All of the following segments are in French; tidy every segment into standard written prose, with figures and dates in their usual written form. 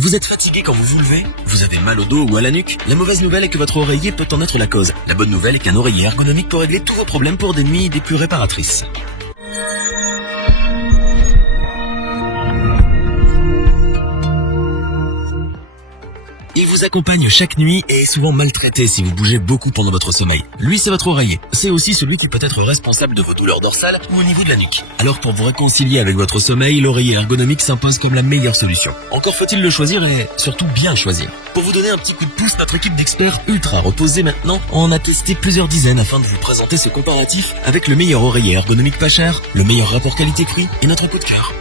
Vous êtes fatigué quand vous vous levez? Vous avez mal au dos ou à la nuque? La mauvaise nouvelle est que votre oreiller peut en être la cause. La bonne nouvelle est qu'un oreiller ergonomique peut régler tous vos problèmes pour des nuits des plus réparatrices. Il vous accompagne chaque nuit et est souvent maltraité si vous bougez beaucoup pendant votre sommeil. Lui, c'est votre oreiller. C'est aussi celui qui peut être responsable de vos douleurs dorsales ou au niveau de la nuque. Alors pour vous réconcilier avec votre sommeil, l'oreiller ergonomique s'impose comme la meilleure solution. Encore faut-il le choisir et surtout bien choisir. Pour vous donner un petit coup de pouce, notre équipe d'experts ultra reposés maintenant en a testé plusieurs dizaines afin de vous présenter ce comparatif avec le meilleur oreiller ergonomique pas cher, le meilleur rapport qualité-prix et notre coup de cœur.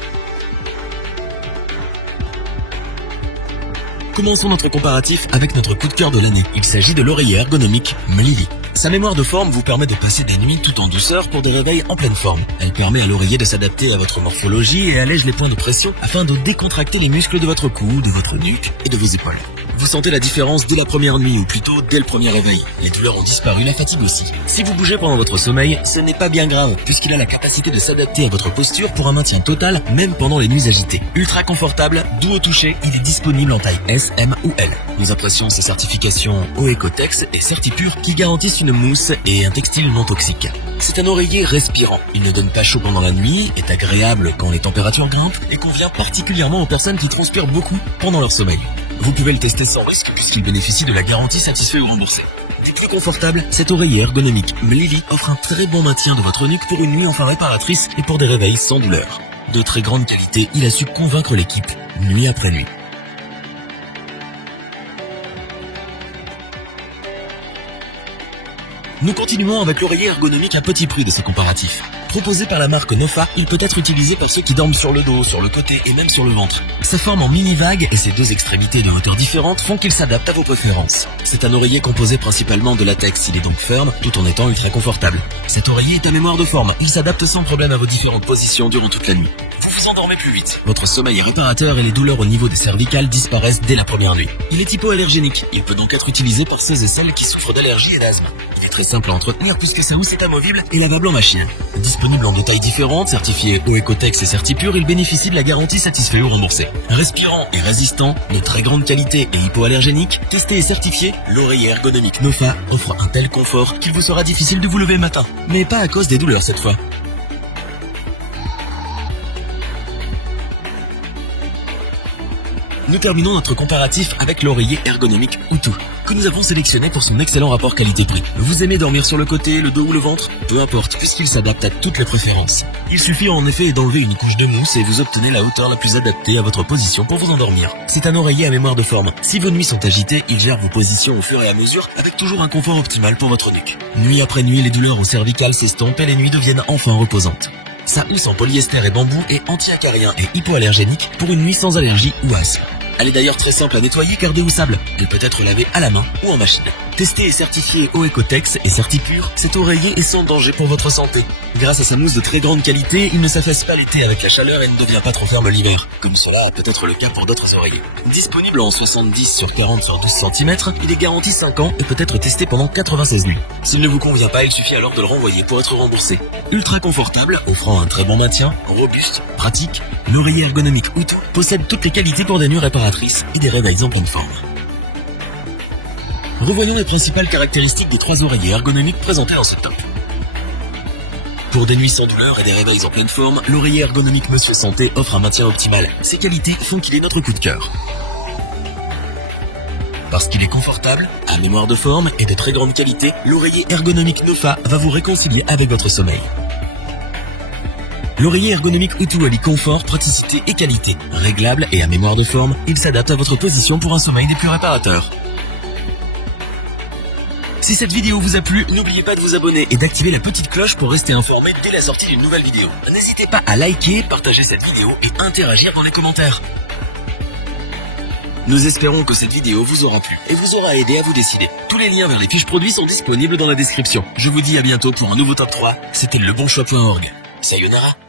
Commençons notre comparatif avec notre coup de cœur de l'année. Il s'agit de l'oreiller ergonomique Mlili. Sa mémoire de forme vous permet de passer des nuits tout en douceur pour des réveils en pleine forme. Elle permet à l'oreiller de s'adapter à votre morphologie et allège les points de pression afin de décontracter les muscles de votre cou, de votre nuque et de vos épaules. Vous sentez la différence dès la première nuit ou plutôt dès le premier réveil. Les douleurs ont disparu, la fatigue aussi. Si vous bougez pendant votre sommeil, ce n'est pas bien grave puisqu'il a la capacité de s'adapter à votre posture pour un maintien total même pendant les nuits agitées. Ultra confortable, doux au toucher, il est disponible en taille S, M ou L. Nous apprécions ses certifications Oecotex et Certipure qui garantissent une mousse et un textile non toxique. C'est un oreiller respirant. Il ne donne pas chaud pendant la nuit, est agréable quand les températures grimpent et convient particulièrement aux personnes qui transpirent beaucoup pendant leur sommeil. Vous pouvez le tester sans risque puisqu'il bénéficie de la garantie satisfait ou remboursée. Des plus confortables, cet oreiller ergonomique Mlili offre un très bon maintien de votre nuque pour une nuit enfin réparatrice et pour des réveils sans douleur. De très grande qualité, il a su convaincre l'équipe, nuit après nuit. Nous continuons avec l'oreiller ergonomique à petit prix de ce comparatif. Proposé par la marque Nofa, il peut être utilisé par ceux qui dorment sur le dos, sur le côté et même sur le ventre. Sa forme en mini-vague et ses deux extrémités de hauteur différentes font qu'il s'adapte à vos préférences. C'est un oreiller composé principalement de latex, il est donc ferme tout en étant ultra confortable. Cet oreiller est à mémoire de forme, il s'adapte sans problème à vos différentes positions durant toute la nuit. Vous vous endormez plus vite, votre sommeil est réparateur et les douleurs au niveau des cervicales disparaissent dès la première nuit. Il est hypoallergénique, il peut donc être utilisé par ceux et celles qui souffrent d'allergie et d'asthme. Il est très simple à entretenir puisque sa housse est amovible et lavable en machine. Disponible en deux tailles différentes, certifié Oecotex et Certipure, il bénéficie de la garantie satisfait ou remboursée. Respirant et résistant, de très grande qualité et hypoallergénique, testé et certifié, l'oreiller ergonomique Nofa offre un tel confort qu'il vous sera difficile de vous lever le matin. Mais pas à cause des douleurs cette fois. Nous terminons notre comparatif avec l'oreiller ergonomique Utu, que nous avons sélectionné pour son excellent rapport qualité-prix. Vous aimez dormir sur le côté, le dos ou le ventre? Peu importe, puisqu'il s'adapte à toutes les préférences. Il suffit en effet d'enlever une couche de mousse et vous obtenez la hauteur la plus adaptée à votre position pour vous endormir. C'est un oreiller à mémoire de forme. Si vos nuits sont agitées, il gère vos positions au fur et à mesure avec toujours un confort optimal pour votre nuque. Nuit après nuit, les douleurs au cervical s'estompent et les nuits deviennent enfin reposantes. Sa housse en polyester et bambou est anti-acarien et hypoallergénique pour une nuit sans allergie ou asthme. Elle est d'ailleurs très simple à nettoyer car déhoussable. Elle peut être lavée à la main ou en machine. Testé et certifié Oecotex et Certipure, cet oreiller est sans danger pour votre santé. Grâce à sa mousse de très grande qualité, il ne s'affaisse pas l'été avec la chaleur et ne devient pas trop ferme l'hiver, comme cela peut être le cas pour d'autres oreillers. Disponible en 70 sur 40 sur 12 cm, il est garanti 5 ans et peut être testé pendant 96 nuits. S'il ne vous convient pas, il suffit alors de le renvoyer pour être remboursé. Ultra confortable, offrant un très bon maintien, robuste, pratique, l'oreiller ergonomique Utu possède toutes les qualités pour des nuits réparatrices et des réveils en pleine forme. Revoyons les principales caractéristiques des trois oreillers ergonomiques présentés dans ce top. Pour des nuits sans douleur et des réveils en pleine forme, l'oreiller ergonomique Monsieur Santé offre un maintien optimal. Ses qualités font qu'il est notre coup de cœur. Parce qu'il est confortable, à mémoire de forme et de très grande qualité, l'oreiller ergonomique Nofa va vous réconcilier avec votre sommeil. L'oreiller ergonomique Utu allie confort, praticité et qualité. Réglable et à mémoire de forme, il s'adapte à votre position pour un sommeil des plus réparateurs. Si cette vidéo vous a plu, n'oubliez pas de vous abonner et d'activer la petite cloche pour rester informé dès la sortie d'une nouvelle vidéo. N'hésitez pas à liker, partager cette vidéo et interagir dans les commentaires. Nous espérons que cette vidéo vous aura plu et vous aura aidé à vous décider. Tous les liens vers les fiches produits sont disponibles dans la description. Je vous dis à bientôt pour un nouveau top 3. C'était lebonchoix.org. Sayonara.